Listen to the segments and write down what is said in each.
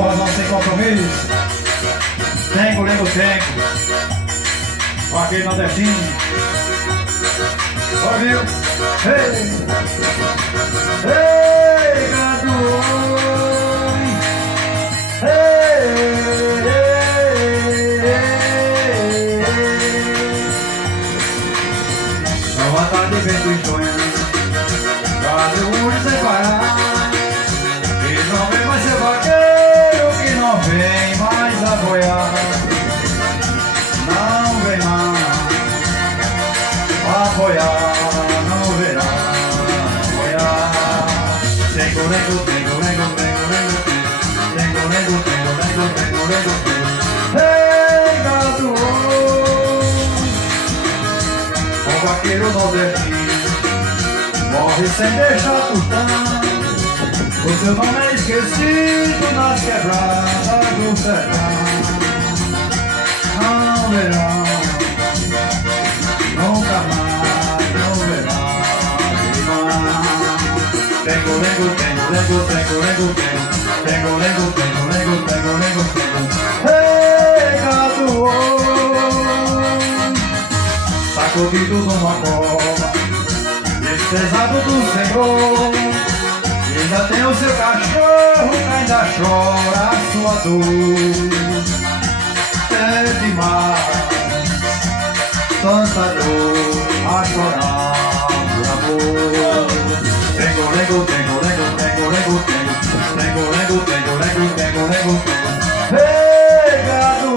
forrozão sem compromisso. Tengo, lego, tengo. Aqui nordestino. Olha, viu? Ei! Ei, gado! Ei! Nova tarde, vento e sonho. Brasil une sem parar. Que não vem mais ser vaqueiro, que não vem mais apoiar. Não vem mais apoiar, não verá apoiar. Tengo, lego, tengo, lego, tengo, lego, tengo, lego, tengo, lego, tengo, lego, tengo. Ei, gado! O vaqueiro nordestino morre sem deixar tostão. O seu nome é esquecido nas quebradas do sertão. Não verão, nunca mais, não verão. Tengo, lego, tengo, lego, tengo, lego, tengo, tengo, lego, tengo, lego, tengo, lego, tengo. Ei, gado! Sacudido numa cova, despesado do Senhor. Ainda tem o seu cachorro que ainda chora a sua dor. É demais, tanta dor a chorar por amor. Tengo, lego, tengo, lego, tengo, lego, tengo, tengo, lego, tengo, lego, tengo, lego, tengo. Ei, gado!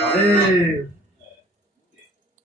Valeu!